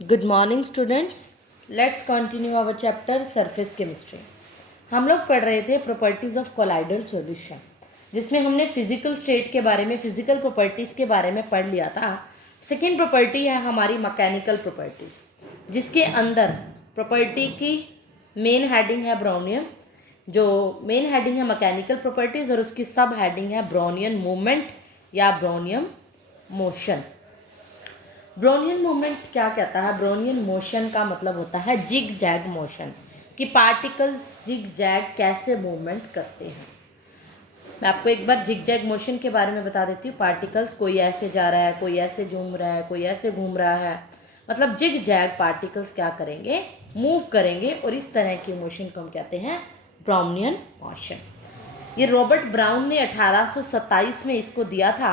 Good morning students, let's continue our chapter surface chemistry. हम लोग पढ़ रहे थे प्रॉपर्टीज़ ऑफ कोलाइडल सॉल्यूशन, जिसमें हमने फिजिकल स्टेट के बारे में, फिजिकल प्रॉपर्टीज़ के बारे में पढ़ लिया था। सेकेंड प्रॉपर्टी है हमारी मैकेनिकल प्रॉपर्टीज़, जिसके अंदर प्रॉपर्टी की मेन हेडिंग है ब्राउनियन, जो मेन हेडिंग है मैकेनिकल प्रॉपर्टीज़, और उसकी सब हेडिंग है ब्राउनियन मूवमेंट या ब्राउनियन मोशन। ब्राउनियन मूवमेंट क्या कहता है? ब्राउनियन मोशन का मतलब होता है जिग जैग मोशन, कि पार्टिकल्स जिग जैग कैसे मूवमेंट करते हैं। मैं आपको एक बार जिग जैग मोशन के बारे में बता देती हूँ। पार्टिकल्स, कोई ऐसे जा रहा है, कोई ऐसे घूम रहा है, कोई ऐसे घूम रहा है, मतलब जिग जैग पार्टिकल्स क्या करेंगे? मूव करेंगे, और इस तरह की मोशन को हम कहते हैं ब्राउनियन मोशन। ये रॉबर्ट ब्राउन ने 1827 में इसको दिया था।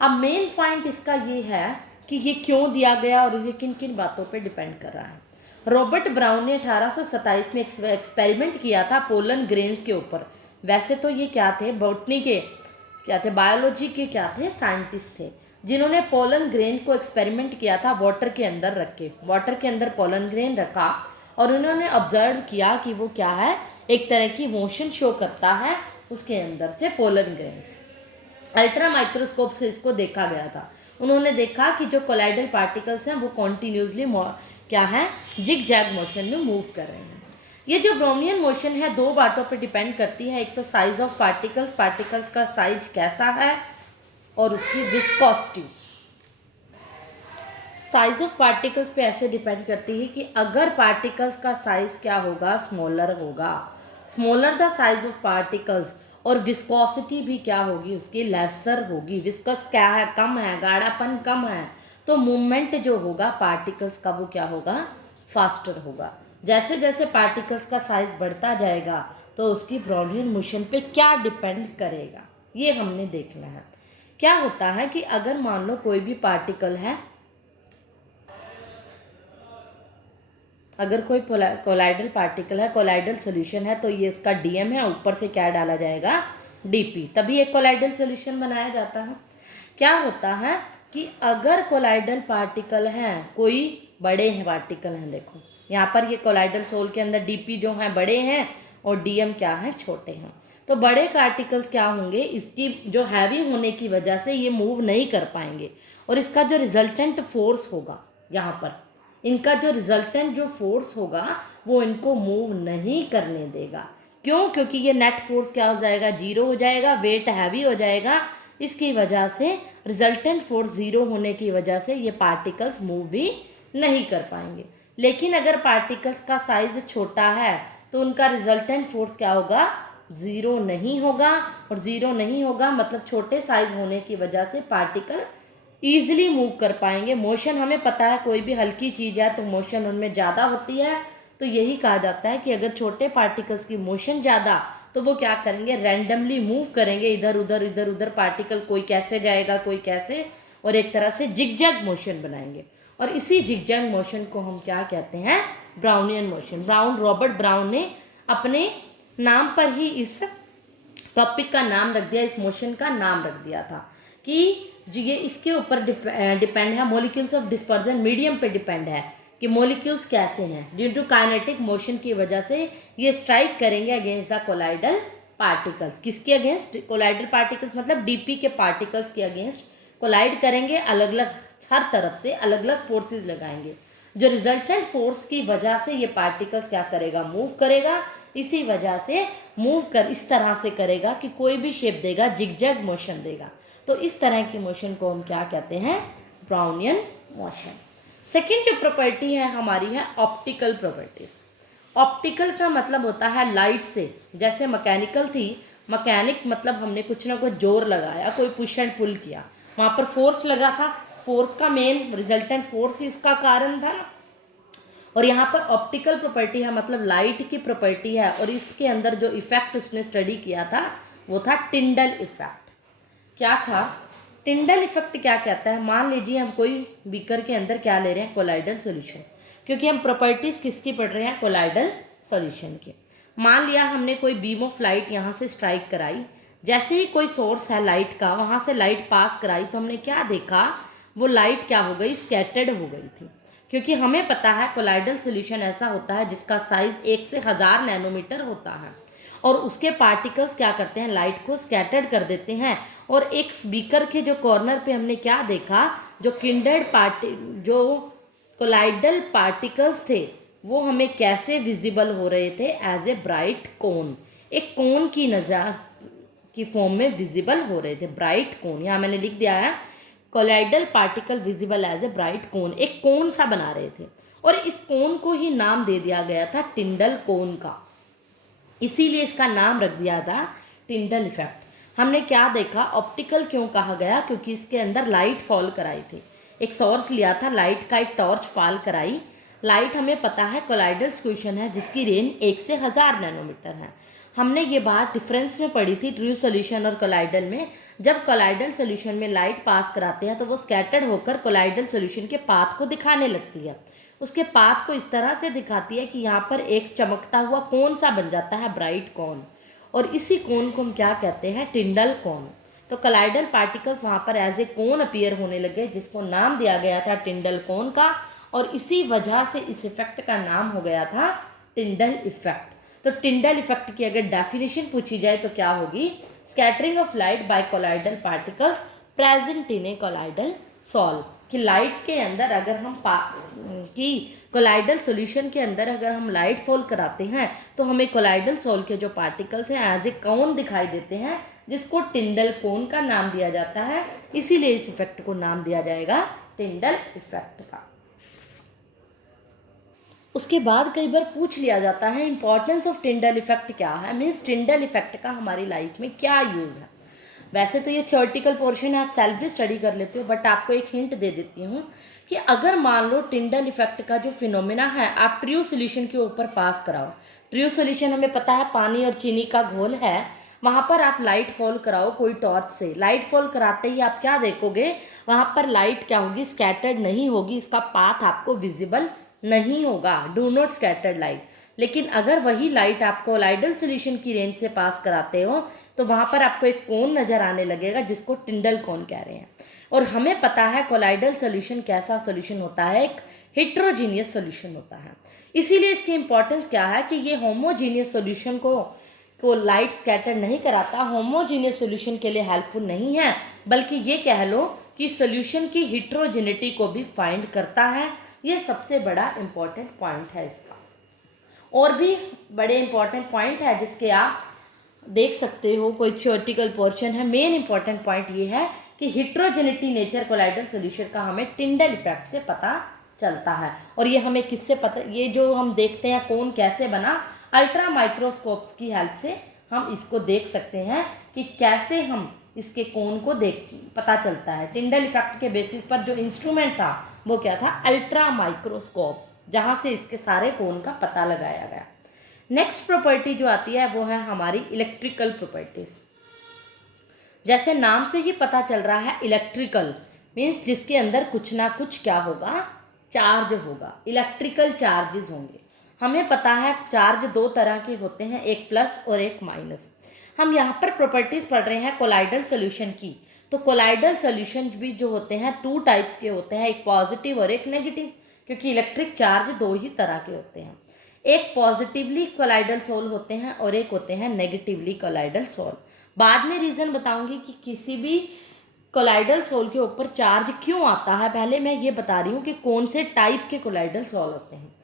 अब मेन पॉइंट इसका ये है कि ये क्यों दिया गया और ये किन किन बातों पे डिपेंड कर रहा है। रॉबर्ट ब्राउन ने 1827 में एक्सपेरिमेंट किया था पोलन ग्रेन्स के ऊपर। वैसे तो ये क्या थे? बॉटनी के क्या थे? बायोलॉजी के क्या थे? साइंटिस्ट थे, जिन्होंने पोलन ग्रेन को एक्सपेरिमेंट किया था वाटर के अंदर रख के। वाटर के अंदर पोलन ग्रेन रखा और उन्होंने ऑब्जर्व किया कि वो क्या है, एक तरह की मोशन शो करता है उसके अंदर से पोलन ग्रेन्स। अल्ट्रा माइक्रोस्कोप से इसको देखा गया था। उन्होंने देखा कि जो कोलाइडल पार्टिकल्स हैं वो कॉन्टिन्यूसली क्या है, जिग जैग मोशन में मूव कर रहे हैं। ये जो ब्राउनियन मोशन है दो बातों पर डिपेंड करती है। एक तो साइज ऑफ पार्टिकल्स, पार्टिकल्स का साइज कैसा है, और उसकी विस्कोसिटी। साइज ऑफ पार्टिकल्स पे ऐसे डिपेंड करती है कि अगर पार्टिकल्स का साइज क्या होगा, स्मॉलर होगा, smaller the size of particles, और विस्कोसिटी भी क्या होगी, उसकी लेसर होगी। विस्कस क्या है? कम है, गाढ़ापन कम है, तो मूवमेंट जो होगा पार्टिकल्स का वो क्या होगा? फास्टर होगा। जैसे जैसे पार्टिकल्स का साइज बढ़ता जाएगा तो उसकी ब्राउनियन मोशन पे क्या डिपेंड करेगा, ये हमने देखना है। क्या होता है कि अगर मान लो कोई भी पार्टिकल है, अगर कोई कोलाइडल पार्टिकल है, कोलाइडल सोल्यूशन है, तो ये इसका डीएम है, ऊपर से क्या डाला जाएगा? डीपी, तभी एक कोलाइडल सोल्यूशन बनाया जाता है। क्या होता है कि अगर कोलाइडल पार्टिकल हैं, कोई बड़े हैं पार्टिकल हैं, देखो यहाँ पर ये कोलाइडल सोल के अंदर डीपी जो है बड़े हैं और डीएम क्या है? छोटे हैं। तो बड़े पार्टिकल्स क्या होंगे, इसकी जो हैवी होने की वजह से ये मूव नहीं कर पाएंगे, और इसका जो रिजल्टेंट फोर्स होगा, यहाँ पर इनका जो रिजल्टेंट जो फोर्स होगा वो इनको मूव नहीं करने देगा। क्यों? क्योंकि ये नेट फोर्स क्या हो जाएगा? जीरो हो जाएगा, वेट हैवी हो जाएगा। इसकी वजह से रिजल्टेंट फोर्स जीरो होने की वजह से ये पार्टिकल्स मूव भी नहीं कर पाएंगे। लेकिन अगर पार्टिकल्स का साइज छोटा है तो उनका रिजल्टेंट फोर्स क्या होगा? ज़ीरो नहीं होगा, और ज़ीरो नहीं होगा मतलब छोटे साइज होने की वजह से पार्टिकल ईजिली मूव कर पाएंगे। मोशन हमें पता है, कोई भी हल्की चीज़ है तो मोशन उनमें ज़्यादा होती है, तो यही कहा जाता है कि अगर छोटे पार्टिकल्स की मोशन ज़्यादा, तो वो क्या करेंगे? रैंडमली मूव करेंगे, इधर उधर इधर उधर पार्टिकल, कोई कैसे जाएगा कोई कैसे, और एक तरह से जिगजैग मोशन बनाएंगे। और इसी जिगजैग मोशन को हम क्या कहते हैं? Brownian motion. रॉबर्ट ब्राउन ने अपने नाम पर ही इस टॉपिक का नाम रख दिया, इस मोशन का नाम रख दिया था कि जो ये इसके ऊपर डिपेंड है, मॉलिक्यूल्स ऑफ डिस्पर्जन मीडियम पे डिपेंड है कि मॉलिक्यूल्स कैसे हैं। ड्यू टू काइनेटिक मोशन की वजह से ये स्ट्राइक करेंगे अगेंस्ट द कोलाइडल पार्टिकल्स। किसके अगेंस्ट? कोलाइडल पार्टिकल्स मतलब डीपी के पार्टिकल्स के अगेंस्ट कोलाइड करेंगे, अलग अलग हर तरफ से अलग अलग फोर्सेस लगाएंगे। जो रिजल्टेंट फोर्स की वजह से ये पार्टिकल्स क्या करेगा? मूव करेगा। इसी वजह से मूव कर इस तरह से करेगा कि कोई भी शेप देगा, जिगजैग मोशन देगा। तो इस तरह की मोशन को हम क्या कहते हैं? Brownian motion. सेकेंड जो प्रॉपर्टी है हमारी है ऑप्टिकल प्रॉपर्टीज। ऑप्टिकल का मतलब होता है लाइट से। जैसे मैकेनिकल थी, मैकेनिक मतलब हमने कुछ ना कुछ जोर लगाया, कोई पुश एंड पुल किया, वहाँ पर फोर्स लगा था, फोर्स का मेन रिजल्टेंट फोर्स ही इसका कारण था ना। और यहाँ पर ऑप्टिकल प्रॉपर्टी है मतलब लाइट की प्रॉपर्टी है, और इसके अंदर जो इफेक्ट उसने स्टडी किया था वो था टिंडल इफेक्ट। क्या था टिंडल इफेक्ट? क्या कहता है? मान लीजिए हम कोई बीकर के अंदर क्या ले रहे हैं? कोलाइडल सॉल्यूशन, क्योंकि हम प्रॉपर्टीज़ किसकी पढ़ रहे हैं? कोलाइडल सॉल्यूशन की। मान लिया हमने कोई बीम ऑफ लाइट यहाँ से स्ट्राइक कराई, जैसे ही कोई सोर्स है लाइट का, वहाँ से लाइट पास कराई, तो हमने क्या देखा? वो लाइट क्या हो गई? स्कैटर्ड हो गई थी। क्योंकि हमें पता है कोलाइडल सॉल्यूशन ऐसा होता है जिसका साइज 1 से 1000 नैनोमीटर होता है, और उसके पार्टिकल्स क्या करते हैं, लाइट को स्कैटर्ड कर देते हैं। और एक बीकर के जो कॉर्नर पे हमने क्या देखा, जो जो कोलाइडल पार्टिकल्स थे वो हमें कैसे विजिबल हो रहे थे, एज ए ब्राइट कोन, एक कोन की नजर की फॉर्म में विजिबल हो रहे थे, ब्राइट कोन। यहाँ मैंने लिख दिया है colloidal particle visible as a bright cone, एक कोन सा बना रहे थे, और इस कोन को ही नाम दे दिया गया था टिंडल कोन का, इसीलिए इसका नाम रख दिया था टिंडल इफेक्ट। हमने क्या देखा, ऑप्टिकल क्यों कहा गया, क्योंकि इसके अंदर लाइट फॉल कराई थी, एक सोर्स लिया था लाइट का, एक टॉर्च फॉल कराई। लाइट हमें पता है कोलाइडल सॉल्यूशन है जिसकी रेंज 1 से 1000 नैनोमीटर है। हमने ये बात डिफरेंस में पढ़ी थी ट्रू सॉल्यूशन और कोलाइडल में। जब कोलाइडल सॉल्यूशन में लाइट पास कराते हैं तो वो स्कैटर्ड होकर कोलाइडल सॉल्यूशन के पाथ को दिखाने लगती है, उसके पाथ को इस तरह से दिखाती है कि यहाँ पर एक चमकता हुआ कोन सा बन जाता है, ब्राइट कोन, और इसी कोन को हम क्या कहते हैं, टिंडल कोन। तो कोलाइडल पार्टिकल्स वहाँ पर एज ए कोन अपीयर होने लगे जिसको नाम दिया गया था टिंडल कोन का, और इसी वजह से इस इफेक्ट का नाम हो गया था टिंडल इफेक्ट। तो टिंडल इफेक्ट की अगर डेफिनेशन पूछी जाए तो क्या होगी, scattering of light by colloidal particles present in A colloidal solve, कि लाइट के अंदर अगर हम कि कोलाइडल सॉल्यूशन के अंदर अगर हम लाइट फॉल कराते हैं तो हमें कोलाइडल सॉल्व के जो पार्टिकल्स हैं एज ए कोन दिखाई देते हैं, जिसको टिंडल कोन का नाम दिया जाता है, इसीलिए इस इफेक्ट को नाम दिया जाएगा टिंडल इफेक्ट का। उसके बाद कई बार पूछ लिया जाता है इंपॉर्टेंस ऑफ टिंडल इफेक्ट क्या है, मीन्स टिंडल इफेक्ट का हमारी लाइफ में क्या यूज़ है। वैसे तो ये थियोरेटिकल पोर्शन है, आप सेल्फ भी स्टडी कर लेते हो, बट आपको एक हिंट दे देती हूँ कि अगर मान लो टिंडल इफेक्ट का जो फिनोमिना है आप ट्रू सॉल्यूशन के ऊपर पास कराओ, ट्रू सॉल्यूशन हमें पता है पानी और चीनी का घोल है, वहाँ पर आप लाइट फॉल कराओ कोई टॉर्च से, लाइट फॉल कराते ही आप क्या देखोगे, वहाँ पर लाइट क्या होगी, स्कैटर्ड नहीं होगी, इसका पाथ आपको विजिबल नहीं होगा, डू नॉट स्कैटर्ड लाइट। लेकिन अगर वही लाइट आप कोलाइडल सॉल्यूशन की रेंज से पास कराते हो तो वहाँ पर आपको एक कोन नज़र आने लगेगा जिसको टिंडल कोन कह रहे हैं। और हमें पता है कोलाइडल सॉल्यूशन कैसा सॉल्यूशन होता है, एक हेट्रोजीनियस सॉल्यूशन होता है, इसीलिए इसकी इंपॉर्टेंस क्या है कि ये होमोजीनियस सॉल्यूशन को लाइट स्कैटर नहीं कराता, होमोजीनियस सॉल्यूशन के लिए हेल्पफुल नहीं है, बल्कि ये कह लो कि सॉल्यूशन की हेट्रोजेनिटी को भी फाइंड करता है। ये सबसे बड़ा इंपॉर्टेंट पॉइंट है इसका। और भी बड़े इंपॉर्टेंट पॉइंट है जिसके आप देख सकते हो, कोई थियोरेटिकल पोर्शन है, मेन इंपॉर्टेंट पॉइंट ये है कि हेट्रोजेनिटी नेचर कोलाइडल सॉल्यूशन का हमें टिंडल इफेक्ट से पता चलता है। और ये हमें किससे पता, ये जो हम देखते हैं कोन कैसे बना, अल्ट्रा माइक्रोस्कोप्स की हेल्प से हम इसको देख सकते हैं कि कैसे हम इसके कोन को पता चलता है। टिंडल इफेक्ट के बेसिस पर जो इंस्ट्रूमेंट था वो क्या था, अल्ट्रा माइक्रोस्कोप, जहाँ से इसके सारे कोन का पता लगाया गया। नेक्स्ट प्रॉपर्टी जो आती है वो है हमारी इलेक्ट्रिकल प्रॉपर्टीज। जैसे नाम से ही पता चल रहा है इलेक्ट्रिकल मीन्स जिसके अंदर कुछ ना कुछ क्या होगा, चार्ज होगा, इलेक्ट्रिकल चार्जेस होंगे। हमें पता है चार्ज दो तरह के होते हैं, एक प्लस और एक माइनस। हम यहाँ पर प्रॉपर्टीज पढ़ रहे हैं कोलाइडल सॉल्यूशन की, तो कोलाइडल सॉल्यूशन भी जो होते हैं टू टाइप्स के होते हैं, एक पॉजिटिव और एक नेगेटिव, क्योंकि इलेक्ट्रिक चार्ज दो ही तरह के होते हैं, एक पॉजिटिवली कोलाइडल सोल होते हैं और एक होते हैं नेगेटिवली कोलाइडल सोल। बाद में रीज़न बताऊंगी कि किसी भी कोलाइडल सोल के ऊपर चार्ज क्यों आता है, पहले मैं ये बता रही हूँ कि कौन से टाइप के कोलाइडल सोल होते हैं।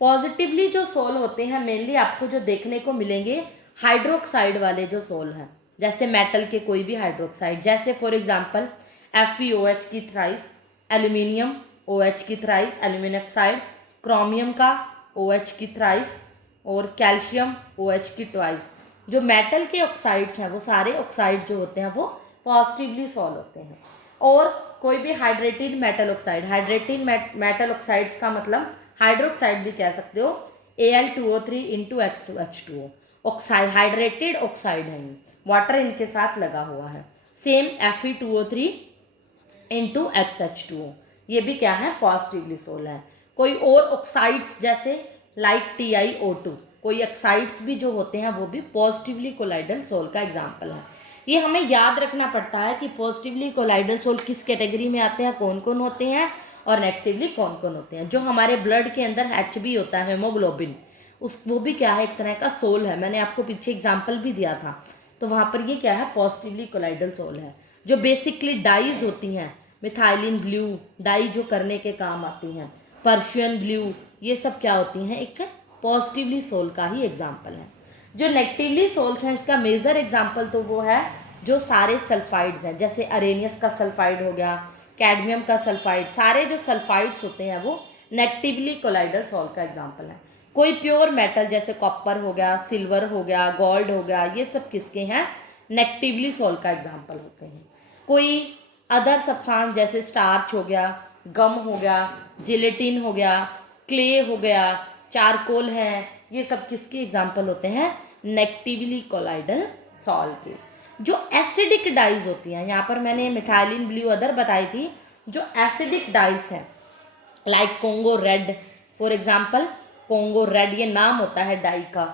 पॉजिटिवली जो सोल होते हैं मेनली आपको जो देखने को मिलेंगे हाइड्रोक्साइड वाले जो सोल हैं, जैसे मेटल के कोई भी हाइड्रोक्साइड, जैसे फॉर एग्जांपल FeOH की थ्राइस, एल्यूमिनियम OH की थ्राइस एल्यूमिनियम ऑक्साइड, क्रोमियम का OH की थ्राइस और कैल्शियम OH की ट्वाइस। जो मेटल के ऑक्साइड्स हैं वो सारे ऑक्साइड जो होते हैं वो पॉजिटिवली सोल होते हैं। और कोई भी hydrated metal oxide, hydrated metal oxides का मतलब हाइड्रोक्साइड भी कह सकते हो, Al2O3 into XH2O, oxide hydrated oxide है, वाटर इनके साथ लगा हुआ है। सेम Fe2O3 इंटू XH2O, ये भी क्या है, पॉजिटिवली सोल है। कोई और ऑक्साइड्स जैसे लाइक TiO2, कोई ऑक्साइड्स भी जो होते हैं वो भी पॉजिटिवली कोलाइडल सोल का एग्जाम्पल है। ये हमें याद रखना पड़ता है कि पॉजिटिवली कोलाइडल सोल किस कैटेगरी में आते हैं, कौन कौन होते हैं, और नेगेटिवली कौन कौन होते हैं। जो हमारे ब्लड के अंदर Hb होता है, हेमोग्लोबिन, वो भी क्या है, एक तरह का सोल है। मैंने आपको पीछे एग्जाम्पल भी दिया था, तो वहाँ पर ये क्या है, पॉजिटिवली कोलाइडल सोल है। जो बेसिकली डाइज होती हैं, मिथाइलिन ब्लू डाई जो करने के काम आती हैं, पर्शियन ब्लू, ये सब क्या होती हैं, एक पॉजिटिवली सोल का ही एग्जाम्पल है। जो नेगेटिवली सोल्स हैं, इसका मेजर एग्जाम्पल तो वो है जो सारे सल्फाइड्स हैं, जैसे अरेनियस का सल्फाइड हो गया, कैडमियम का सल्फाइड, सारे जो सल्फाइड्स होते हैं वो नेगेटिवली कोलाइडल सोल का एग्जाम्पल है। कोई प्योर मेटल जैसे कॉपर हो गया, सिल्वर हो गया, गोल्ड हो गया, ये सब किसके हैं, नेगेटिवली सोल का एग्जाम्पल होते हैं। कोई अदर सब्सटेंस जैसे स्टार्च हो गया, गम हो गया, जिलेटिन हो गया, क्ले हो गया, चारकोल है, ये सब किसके एग्जाम्पल होते हैं, नेगेटिवली कोलाइडल सॉल के। जो एसिडिक डाइज होती हैं, यहाँ पर मैंने मिथाइलिन ब्लू अदर बताई थी, जो एसिडिक डाइज हैं like Congo red, for example Congo red, ये नाम होता है डाई का।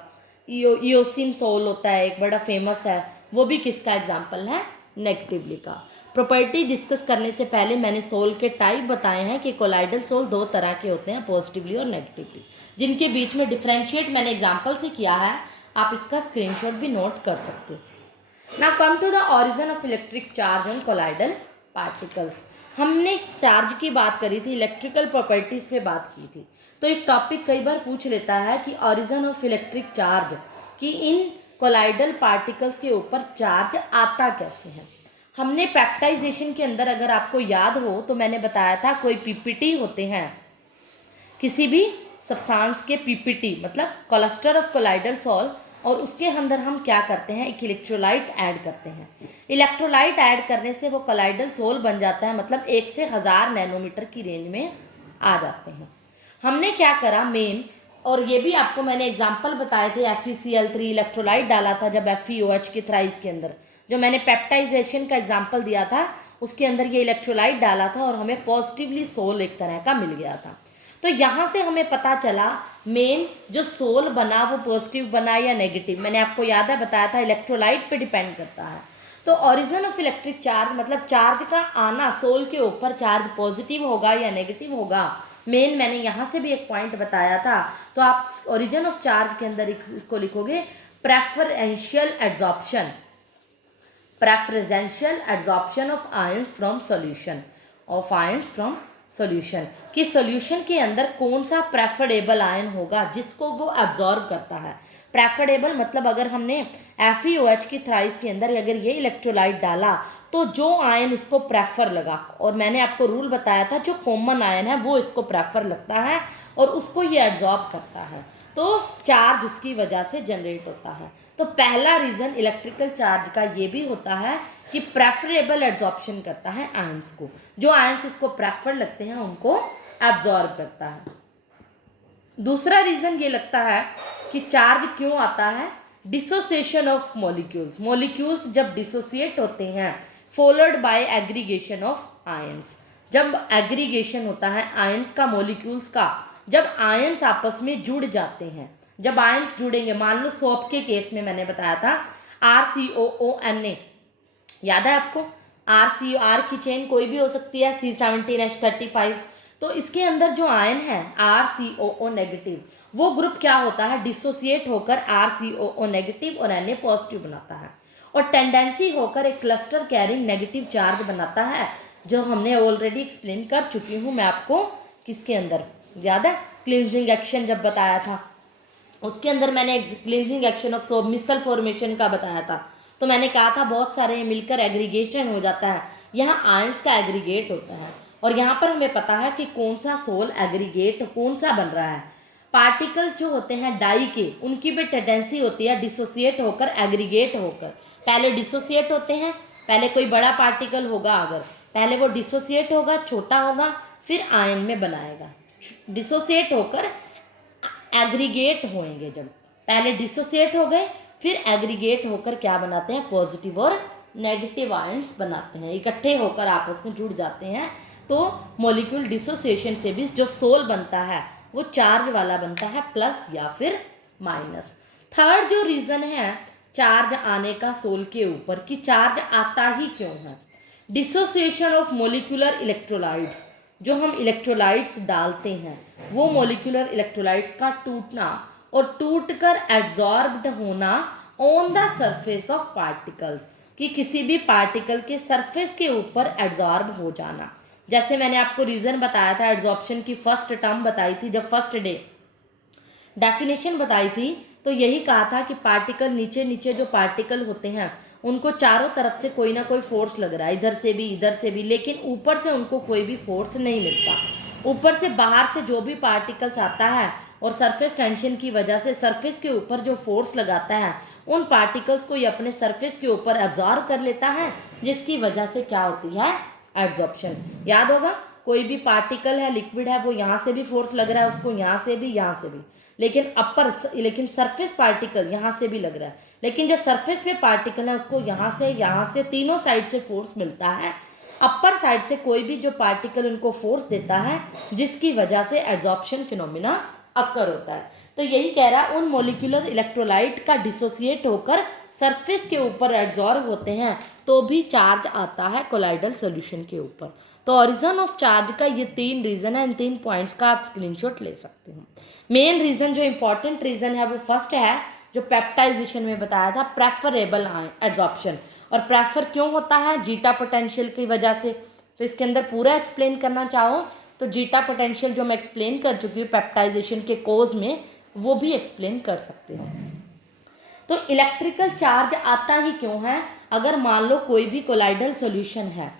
इयोसिन सोल होता है एक बड़ा फेमस है, वो भी किसका एग्जाम्पल है, नेगेटिवली का। प्रॉपर्टी डिस्कस करने से पहले मैंने सोल के टाइप बताए हैं कि कोलाइडल सोल दो तरह के होते हैं, पॉजिटिवली और नेगेटिवली, जिनके बीच में डिफ्रेंशिएट मैंने एग्जाम्पल से किया है, आप इसका स्क्रीनशॉट भी नोट कर सकते हो। Now come to the origin of electric charge on colloidal particles. हमने चार्ज की बात करी थी, इलेक्ट्रिकल प्रॉपर्टीज पे बात की थी, तो एक टॉपिक कई बार पूछ लेता है कि ऑरिजिन ऑफ इलेक्ट्रिक चार्ज, कि इन कोलाइडल पार्टिकल्स के ऊपर चार्ज आता कैसे है। हमने पेप्टाइजेशन के अंदर, अगर आपको याद हो तो मैंने बताया था, कोई पीपीटी होते हैं किसी भी सब्सटेंस के, पीपीटी मतलब क्लस्टर ऑफ कोलाइडल सॉल्ट, और उसके अंदर हम क्या करते हैं, एक इलेक्ट्रोलाइट ऐड करते हैं। इलेक्ट्रोलाइट ऐड करने से वो कोलाइडल सोल बन जाता है, मतलब 1 से 1000 नैनोमीटर की रेंज में आ जाते हैं। हमने क्या करा मेन, और ये भी आपको मैंने एग्जांपल बताए थे, FeCl3 इलेक्ट्रोलाइट डाला था जब FeOH के थ्राइस के अंदर, जो मैंने पेप्टाइजेशन का एग्जाम्पल दिया था उसके अंदर ये इलेक्ट्रोलाइट डाला था और हमें पॉजिटिवली सोल एक तरह का मिल गया था। तो यहाँ से हमें पता चला मेन जो सोल बना वो पॉजिटिव बना या नेगेटिव। मैंने आपको याद है बताया था इलेक्ट्रोलाइट पे डिपेंड करता है। तो ओरिजिन ऑफ इलेक्ट्रिक चार्ज मतलब चार्ज का आना सोल के ऊपर, चार्ज पॉजिटिव होगा या नेगेटिव होगा, मेन मैंने यहाँ से भी एक पॉइंट बताया था। तो आप ओरिजिन ऑफ चार्ज के अंदर इसको लिखोगे preferential adsorption, preferential adsorption of ions from solution, of ions from solution, कि सॉल्यूशन के अंदर कौन सा प्रेफरेबल आयन होगा जिसको वो एब्जॉर्ब करता है। प्रेफरेबल मतलब अगर हमने FeOH की थ्राइस के अंदर अगर ये इलेक्ट्रोलाइट डाला तो जो आयन इसको प्रेफर लगा, और मैंने आपको रूल बताया था जो कॉमन आयन है वो इसको प्रेफर लगता है और उसको ये एब्जॉर्ब करता है, तो चार्ज उसकी वजह से जनरेट होता है। तो पहला रीज़न इलेक्ट्रिकल चार्ज का ये भी होता है कि प्रेफरेबल एड्सॉर्प्शन करता है आयंस को, जो आयंस इसको प्रेफर लगते हैं उनको एब्जॉर्ब करता है। दूसरा रीज़न ये लगता है कि चार्ज क्यों आता है, डिसोसिएशन ऑफ मॉलिक्यूल्स। मॉलिक्यूल्स जब डिसोसिएट होते हैं followed by aggregation of ions, जब एग्रीगेशन होता है आयंस का, मॉलिक्यूल्स का, जब आयंस आपस में जुड़ जाते हैं, जब आयंस जुड़ेंगे, मान लो सोप के केस में मैंने बताया था RCOONA, याद है आपको, R की चेन कोई भी हो सकती है, C17H35, तो इसके अंदर जो आयन है RCOO नेगेटिव, वो ग्रुप क्या होता है, डिसोसिएट होकर RCOO नेगेटिव और Na पॉजिटिव बनाता है, और टेंडेंसी होकर एक क्लस्टर कैरिंग नेगेटिव चार्ज बनाता है, जो हमने ऑलरेडी एक्सप्लेन कर चुकी हूँ मैं आपको, किसके अंदर याद है, क्लींजिंग एक्शन जब बताया था, उसके अंदर मैंने cleansing action of micelle formation का बताया था। तो मैंने कहा था बहुत सारे मिलकर एग्रीगेशन हो जाता है, यहाँ आयंस का एग्रीगेट होता है, और यहाँ पर हमें पता है कि कौन सा सोल एग्रीगेट कौन सा बन रहा है। पार्टिकल जो होते हैं डाई के, उनकी भी टेंडेंसी होती है डिसोसिएट होकर एग्रीगेट होकर, पहले डिसोसिएट होते हैं, पहले कोई बड़ा पार्टिकल होगा अगर, पहले वो डिसोसिएट होगा, छोटा होगा, फिर आयन में बनाएगा, डिसोसिएट होकर एग्रीगेट होंगे, जब पहले डिसोसिएट हो गए फिर एग्रीगेट होकर क्या बनाते हैं, पॉजिटिव और नेगेटिव आयंस बनाते हैं, इकट्ठे होकर आपस में जुड़ जाते हैं। तो मॉलिक्यूल डिसोसिएशन से भी जो सोल बनता है वो चार्ज वाला बनता है, प्लस या फिर माइनस। थर्ड जो रीज़न है चार्ज आने का सोल के ऊपर, कि चार्ज आता ही क्यों है, डिसोसिएशन ऑफ मोलिकुलर इलेक्ट्रोलाइट्स, जो हम इलेक्ट्रोलाइट्स डालते हैं वो मॉलिक्यूलर इलेक्ट्रोलाइट्स का टूटना और टूटकर एड्जॉर्ब्ड होना on the surface of particles, कि किसी भी पार्टिकल के सरफेस के ऊपर एड्जॉर्ब हो जाना। जैसे मैंने आपको रीज़न बताया था, एड्जॉर्प्शन की फर्स्ट टर्म बताई थी जब फर्स्ट डे डेफिनेशन बताई थी, तो यही कहा था कि पार्टिकल नीचे नीचे जो पार्टिकल होते हैं उनको चारों तरफ से कोई ना कोई फोर्स लग रहा है, इधर से भी, लेकिन ऊपर से उनको कोई भी फोर्स नहीं मिलता। ऊपर से बाहर से जो भी पार्टिकल्स आता है और सरफेस टेंशन की वजह से सरफेस के ऊपर जो फोर्स लगाता है उन पार्टिकल्स को ये अपने सरफेस के ऊपर एब्जॉर्ब कर लेता है, जिसकी वजह से क्या होती है, एड्जॉर्प्शन। याद होगा, कोई भी पार्टिकल है, लिक्विड है, वो यहाँ से भी फोर्स लग रहा है उसको, यहाँ से भी, यहाँ से भी, लेकिन सरफेस पार्टिकल यहाँ से भी लग रहा है, लेकिन जो सरफेस में पार्टिकल है उसको यहाँ से तीनों साइड से फोर्स मिलता है। अपर साइड से कोई भी जो पार्टिकल उनको फोर्स देता है, जिसकी वजह से एड्जॉर्प्शन फिनोमिना अकर होता है। तो यही कह रहा है, उन मोलिकुलर इलेक्ट्रोलाइट का डिसोसिएट होकर सरफेस के ऊपर एड्जॉर्ब होते हैं तो भी चार्ज आता है कोलाइडल सॉल्यूशन के ऊपर। तो ऑरिजिन ऑफ चार्ज का ये 3 रीज़न है, इन 3 पॉइंट्स का आप स्क्रीनशॉट ले सकते हो। मेन रीज़न जो इंपॉर्टेंट रीज़न है वो फर्स्ट है, जो पेप्टाइजेशन में बताया था, प्रेफरेबल एड्जॉर्प्शन। और प्रेफर क्यों होता है, जीटा पोटेंशियल की वजह से। तो इसके अंदर पूरा एक्सप्लेन करना चाहो तो जीटा पोटेंशियल जो मैं एक्सप्लेन कर चुकी हूँ पेप्टाइजेशन के कोज में, वो भी एक्सप्लेन कर सकते हो। तो इलेक्ट्रिकल चार्ज आता ही क्यों है, अगर मान लो कोई भी कोलाइडल सॉल्यूशन है,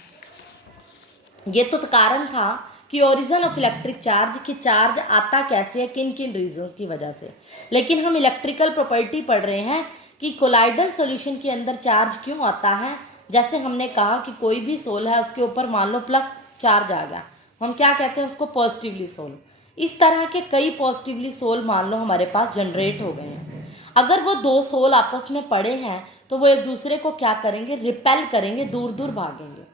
ये तो कारण था कि ओरिजिन ऑफ इलेक्ट्रिक चार्ज की चार्ज आता कैसे है, किन किन रीजन की वजह से। लेकिन हम इलेक्ट्रिकल प्रॉपर्टी पढ़ रहे हैं कि कोलाइडल सॉल्यूशन के अंदर चार्ज क्यों आता है। जैसे हमने कहा कि कोई भी सोल है उसके ऊपर मान लो प्लस चार्ज आ गया, हम क्या कहते हैं उसको, पॉजिटिवली सोल। इस तरह के कई पॉजिटिवली सोल मान लो हमारे पास जनरेट हो गए हैं। अगर वो 2 सोल आपस में पड़े हैं तो वो एक दूसरे को क्या करेंगे, रिपेल करेंगे, दूर दूर भागेंगे।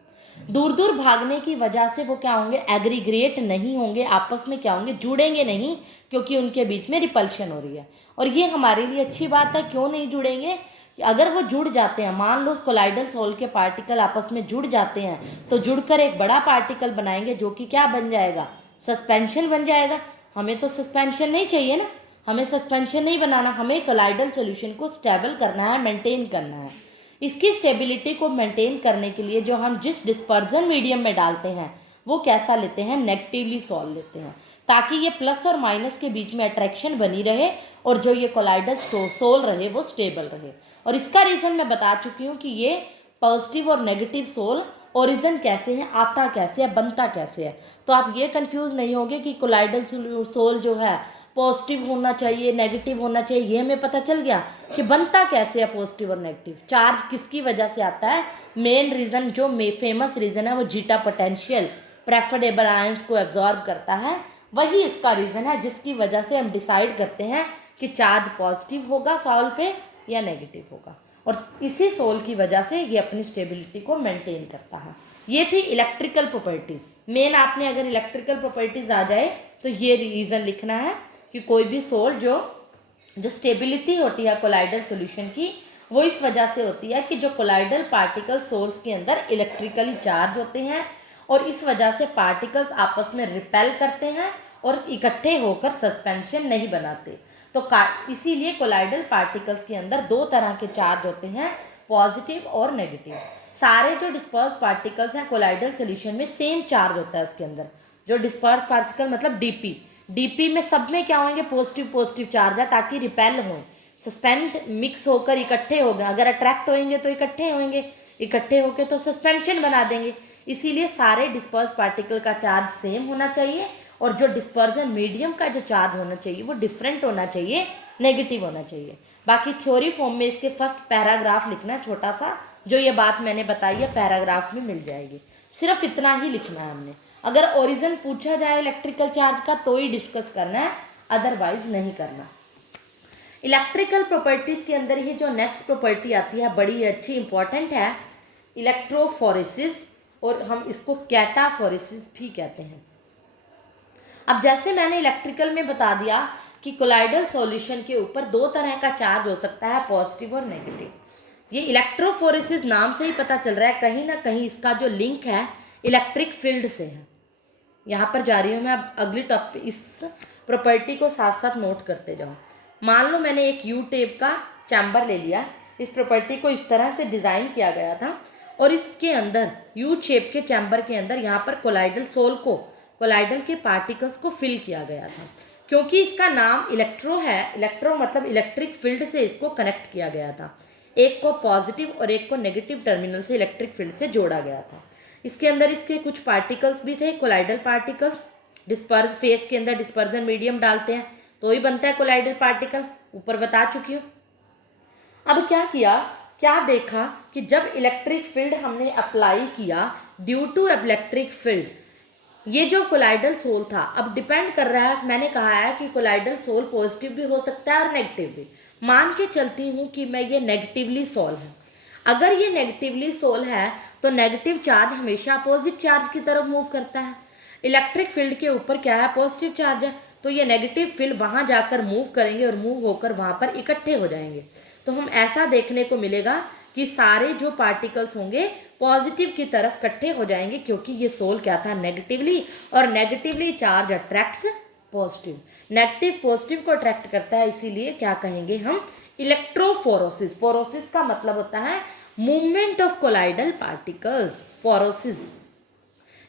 दूर दूर भागने की वजह से वो क्या होंगे, एग्रीग्रेट नहीं होंगे, आपस में क्या होंगे, जुड़ेंगे नहीं, क्योंकि उनके बीच में रिपल्शन हो रही है। और ये हमारे लिए अच्छी बात है। क्यों नहीं जुड़ेंगे, अगर वो जुड़ जाते हैं, मान लो कोलाइडल सोल के पार्टिकल आपस में जुड़ जाते हैं तो जुड़कर एक बड़ा पार्टिकल बनाएंगे जो कि क्या बन जाएगा, सस्पेंशन बन जाएगा। हमें तो सस्पेंशन नहीं चाहिए ना, हमें सस्पेंशन नहीं बनाना, हमें कोलाइडल सॉल्यूशन को स्टेबल करना है, मेंटेन करना है। इसकी स्टेबिलिटी को मेंटेन करने के लिए जो हम जिस डिस्पर्जन मीडियम में डालते हैं वो कैसा लेते हैं, नेगेटिवली सॉल्व लेते हैं, ताकि ये प्लस और माइनस के बीच में अट्रैक्शन बनी रहे और जो ये कोलाइडल सोल रहे वो स्टेबल रहे। और इसका रीज़न मैं बता चुकी हूँ कि ये पॉजिटिव और नेगेटिव सोल ओरिजिन कैसे है, आता कैसे है, बनता कैसे है। तो आप ये कंफ्यूज नहीं होंगे कि कोलाइडल सोल जो है पॉजिटिव होना चाहिए, नेगेटिव होना चाहिए। ये हमें पता चल गया कि बनता कैसे है पॉजिटिव और नेगेटिव, चार्ज किसकी वजह से आता है। मेन रीज़न जो फेमस रीज़न है वो जीटा पोटेंशियल प्रेफरेबल आयंस को एब्जॉर्ब करता है, वही इसका रीज़न है जिसकी वजह से हम डिसाइड करते हैं कि चार्ज पॉजिटिव होगा सोल पे या नेगेटिव होगा। और इसी सोल की वजह से ये अपनी स्टेबिलिटी को मेंटेन करता है। ये थी इलेक्ट्रिकल प्रॉपर्टी। मेन आपने अगर इलेक्ट्रिकल प्रॉपर्टीज आ जाए तो ये रीज़न लिखना है कि कोई भी सोल जो स्टेबिलिटी होती है कोलाइडल सॉल्यूशन की, वो इस वजह से होती है कि जो कोलाइडल पार्टिकल सोल्स के अंदर इलेक्ट्रिकली चार्ज होते हैं और इस वजह से पार्टिकल्स आपस में रिपेल करते हैं और इकट्ठे होकर सस्पेंशन नहीं बनाते। तो इसीलिए कोलाइडल पार्टिकल्स के अंदर 2 तरह के चार्ज होते हैं, पॉजिटिव और नेगेटिव। सारे जो डिस्पर्स पार्टिकल्स हैं कोलाइडल सॉल्यूशन में सेम चार्ज होता है उसके अंदर। जो डिस्पर्स पार्टिकल मतलब डीपी में सब में क्या होंगे, पॉजिटिव चार्ज है, ताकि रिपेल हों, सस्पेंड मिक्स होकर इकट्ठे हो गए। अगर अट्रैक्ट होंगे तो इकट्ठे होंगे, इकट्ठे होकर तो सस्पेंशन बना देंगे। इसीलिए सारे डिस्पर्स पार्टिकल का चार्ज सेम होना चाहिए और जो डिस्पर्जन मीडियम का जो चार्ज होना चाहिए वो डिफरेंट होना चाहिए, नेगेटिव होना चाहिए। बाकी थ्योरी फॉर्म में इसके फर्स्ट पैराग्राफ लिखना छोटा सा, जो ये बात मैंने बताई है पैराग्राफ में मिल जाएगी। सिर्फ इतना ही लिखना है हमने। अगर ओरिजिन पूछा जाए इलेक्ट्रिकल चार्ज का तो ही डिस्कस करना है, अदरवाइज नहीं करना। इलेक्ट्रिकल प्रॉपर्टीज के अंदर ही जो नेक्स्ट प्रॉपर्टी आती है बड़ी अच्छी इंपॉर्टेंट है, इलेक्ट्रोफोरेसिस, और हम इसको कैटाफोरेसिस भी कहते हैं। अब जैसे मैंने इलेक्ट्रिकल में बता दिया कि कोलाइडल सॉल्यूशन के ऊपर 2 तरह का चार्ज हो सकता है, पॉजिटिव और नेगेटिव। ये इलेक्ट्रोफोरेसिस नाम से ही पता चल रहा है कहीं ना कहीं इसका जो लिंक है इलेक्ट्रिक फील्ड से है। यहाँ पर जा रही हूँ मैं, अब अगली टॉपिक इस प्रॉपर्टी को साथ साथ नोट करते जाओ। मान लो मैंने एक यू टेप का चैम्बर ले लिया, इस प्रॉपर्टी को इस तरह से डिज़ाइन किया गया था और इसके अंदर यू शेप के चैम्बर के अंदर यहाँ पर कोलाइडल सोल को, कोलाइडल के पार्टिकल्स को फिल किया गया था। क्योंकि इसका नाम इलेक्ट्रो है, इलेक्ट्रो मतलब इलेक्ट्रिक फील्ड से इसको कनेक्ट किया गया था, एक को पॉजिटिव और एक को नेगेटिव टर्मिनल से इलेक्ट्रिक फील्ड से जोड़ा गया था। इसके अंदर इसके कुछ पार्टिकल्स भी थे, कोलाइडल पार्टिकल्स। डिस्पर्स फेस के अंदर डिस्पर्जन मीडियम डालते हैं तो ही बनता है कोलाइडल पार्टिकल, ऊपर बता चुकी हूँ। अब क्या किया, क्या देखा कि जब इलेक्ट्रिक फील्ड हमने अप्लाई किया, ड्यू टू इलेक्ट्रिक फील्ड, ये जो कोलाइडल सोल था, अब डिपेंड कर रहा है, मैंने कहा है कि कोलाइडल सोल पॉजिटिव भी हो सकता है और नेगेटिव भी। मान के चलती हूँ कि मैं ये नेगेटिवली सोल है, अगर ये नेगेटिवली सोल है तो नेगेटिव चार्ज हमेशा अपोजिट चार्ज की तरफ मूव करता है। इलेक्ट्रिक फील्ड के ऊपर क्या है, पॉजिटिव चार्ज है, तो ये नेगेटिव फील्ड वहाँ जाकर मूव करेंगे और मूव होकर वहाँ पर इकट्ठे हो जाएंगे। तो हम ऐसा देखने को मिलेगा कि सारे जो पार्टिकल्स होंगे पॉजिटिव की तरफ इकट्ठे हो जाएंगे, क्योंकि ये सोल क्या था, नेगेटिवली, और negatively charge attracts positive, negative positive को अट्रैक्ट करता है, इसीलिए क्या कहेंगे हम, इलेक्ट्रोफोरोसिस। फोरोसिस का मतलब होता है मूवमेंट ऑफ कोलाइडल पार्टिकल्स, फोरोसिस।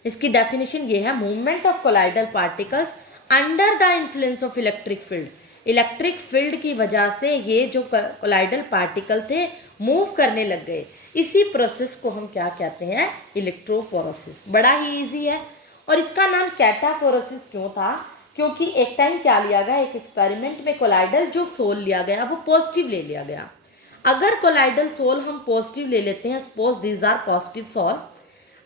इसकी डेफिनेशन ये है, movement of colloidal particles under the influence of electric field. Electric field की वजह से ये जो कोलाइडल पार्टिकल थे मूव करने लग गए, इसी प्रोसेस को हम क्या कहते हैं, इलेक्ट्रोफोरोसिस। बड़ा ही इजी है। और इसका नाम कैटाफोरोसिस क्यों था, क्योंकि एक टाइम क्या लिया गया, एक एक्सपेरिमेंट में कोलाइडल जो सोल लिया गया वो पॉजिटिव ले लिया गया। अगर कोलाइडल सोल हम पॉजिटिव ले लेते हैं, suppose these are positive sol,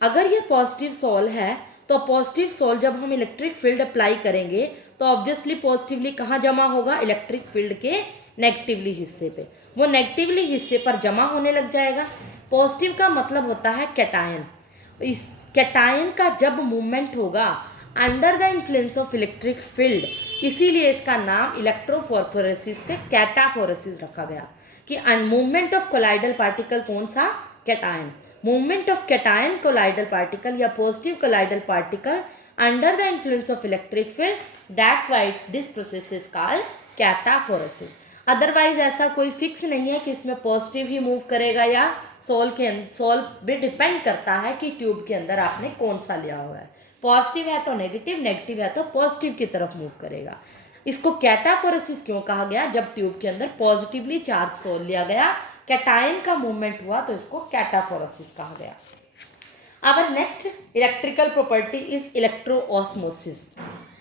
अगर ये पॉजिटिव सोल है तो पॉजिटिव सोल जब हम इलेक्ट्रिक फील्ड अप्लाई करेंगे तो ऑब्वियसली पॉजिटिवली कहाँ जमा होगा, इलेक्ट्रिक फील्ड के नेगेटिवली हिस्से पे, वो नेगेटिवली हिस्से पर जमा होने लग जाएगा। पॉजिटिव का मतलब होता है कैटायन। इस कैटायन का जब मूवमेंट होगा under the influence of electric field, इसीलिए इसका नाम इलेक्ट्रोफोरेसिस से कैटाफोरेसिस रखा गया कि मूवमेंट ऑफ कोलाइडल पार्टिकल कौन सा, cation. Movement of cation colloidal particle या positive colloidal particle under the influence of electric field, that's why this process is called cataphoresis. Otherwise ऐसा कोई फिक्स नहीं है कि इसमें पॉजिटिव ही मूव करेगा या सोल भी डिपेंड करता है कि ट्यूब के अंदर आपने कौन सा लिया हुआ है, पॉजिटिव है तो नेगेटिव, नेगेटिव है तो पॉजिटिव की तरफ मूव करेगा। इसको कैटाफोरेसिस क्यों कहा गया, जब ट्यूब के अंदर पॉजिटिवली चार्ज सोल लिया गया, कैटायन का मूवमेंट हुआ तो इसको कैटाफोरेसिस कहा गया। Our next electrical property is electroosmosis,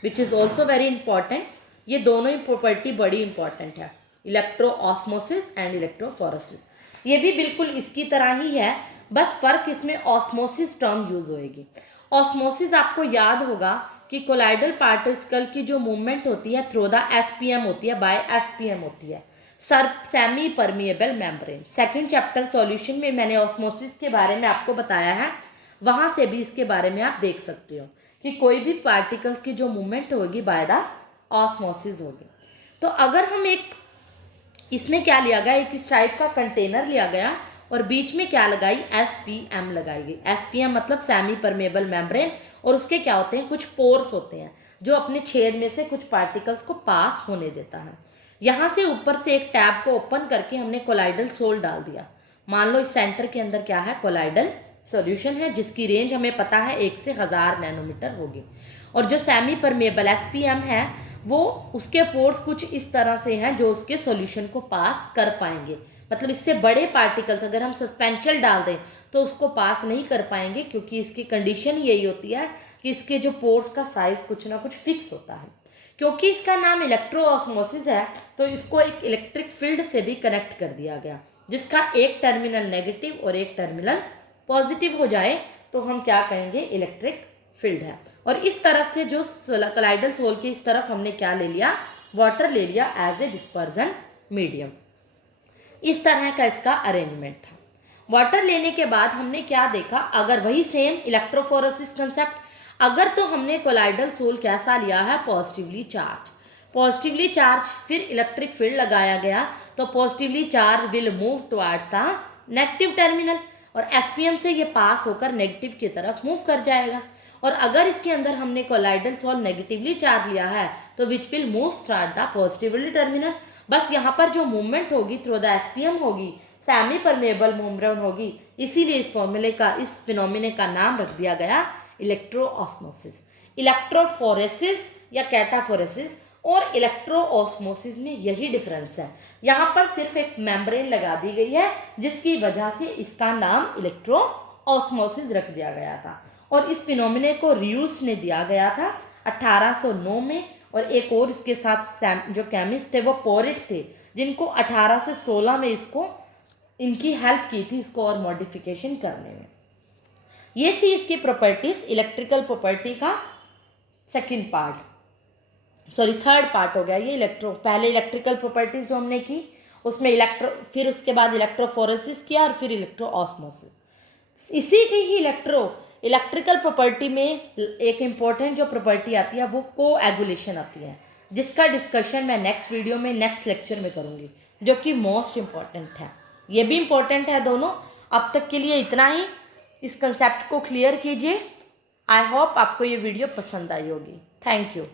which is also very important. ये दोनों ही प्रॉपर्टी बड़ी इंपॉर्टेंट है, इलेक्ट्रोऑस्मोसिस एंड इलेक्ट्रोफोरेसिस। ये भी बिल्कुल इसकी तरह ही है, बस फर्क इसमें ऑस्मोसिस टर्म यूज होएगी। ऑस्मोसिस आपको याद होगा कि कोलाइडल पार्टिकल की जो मूवमेंट होती है थ्रू द एसपीएम होती है, बाय एसपीएम होती है, semi permeable membrane. Second chapter solution में मैंने ऑस्मोसिस के बारे में आपको बताया है, वहाँ से भी इसके बारे में आप देख सकते हो कि कोई भी पार्टिकल्स की जो मूवमेंट होगी बाय द ऑस्मोसिस होगी। तो अगर हम एक इसमें क्या लिया गया, एक इस टाइप का कंटेनर लिया गया और बीच में क्या लगाई, एसपीएम लगाई गई। एसपीएम मतलब सेमी परमेबल मेम्ब्रेन, और उसके क्या होते हैं, कुछ पोर्स होते हैं जो अपने छेद में से कुछ पार्टिकल्स को पास होने देता है। यहाँ से ऊपर से एक टैब को ओपन करके हमने कोलाइडल सोल डाल दिया। मान लो इस सेंटर के अंदर क्या है, कोलाइडल सॉल्यूशन है, जिसकी रेंज हमें पता है 1 से 1000 नैनोमीटर होगी। और जो सेमी परमेबल एसपीएम है वो उसके पोर्स कुछ इस तरह से हैं जो उसके सॉल्यूशन को पास कर पाएंगे। मतलब इससे बड़े पार्टिकल्स अगर हम सस्पेंशियल डाल दें तो उसको पास नहीं कर पाएंगे, क्योंकि इसकी कंडीशन यही होती है कि इसके जो पोर्स का साइज कुछ ना कुछ फिक्स होता है। क्योंकि इसका नाम इलेक्ट्रोऑस्मोसिस है तो इसको एक इलेक्ट्रिक फील्ड से भी कनेक्ट कर दिया गया, जिसका एक टर्मिनल नेगेटिव और एक टर्मिनल पॉजिटिव हो जाए तो हम क्या कहेंगे, इलेक्ट्रिक फील्ड है। और इस तरफ से जो कोलाइडल सोल के इस तरफ हमने क्या ले लिया, वाटर ले लिया एज ए डिस्पर्जन मीडियम। इस तरह का इसका अरेंजमेंट था। वाटर लेने के बाद हमने क्या देखा, अगर वही सेम इलेक्ट्रोफोरेसिस कंसेप्ट, अगर तो हमने कोलाइडल सोल कैसा लिया है, पॉजिटिवली चार्ज, फिर इलेक्ट्रिक फील्ड लगाया गया तो positively charge will move towards the negative terminal और एसपीएम से ये पास होकर नेगेटिव की तरफ मूव कर जाएगा। और अगर इसके अंदर हमने कोलाइडल सॉल्ट नेगेटिवली चार्ज लिया है तो which will move toward the positively terminal. बस यहाँ पर जो मूवमेंट होगी थ्रू द एसपीएम होगी, सेमी परमेबल मूवमेंट होगी, इसीलिए इस फॉर्मूले का, इस फिनोमिने का नाम रख दिया गया इलेक्ट्रोऑस्मोसिस। इलेक्ट्रोफोरेसिस या कैटाफोरेसिस और इलेक्ट्रोऑस्मोसिस में यही डिफरेंस है। यहाँ पर सिर्फ एक मेम्ब्रेन लगा दी गई है जिसकी वजह से इसका नाम इलेक्ट्रोऑस्मोसिस रख दिया गया था। और इस फिनोमिने को रियूस ने दिया गया था 1809 में, और एक और इसके साथ जो केमिस्ट थे वो पोरिट थे, जिनको 18 से 16 में इसको इनकी हेल्प की थी इसको और मॉडिफिकेशन करने में। ये थी इसकी प्रॉपर्टीज, इलेक्ट्रिकल प्रॉपर्टी का second part, sorry third part हो गया ये पहले इलेक्ट्रिकल प्रॉपर्टीज जो हमने की उसमें फिर उसके बाद इलेक्ट्रोफोरेसिस किया और फिर इलेक्ट्रोऑस्मोसिस। इसी की ही इलेक्ट्रिकल प्रॉपर्टी में एक इम्पॉर्टेंट जो प्रॉपर्टी आती है वो कोएगुलेशन आती है, जिसका डिस्कशन मैं नेक्स्ट वीडियो में, नेक्स्ट लेक्चर में करूँगी, जो कि मोस्ट इम्पॉर्टेंट है। ये भी इम्पॉर्टेंट है दोनों। अब तक के लिए इतना ही, इस कंसेप्ट को क्लियर कीजिए। आई होप आपको ये वीडियो पसंद आई होगी। Thank you.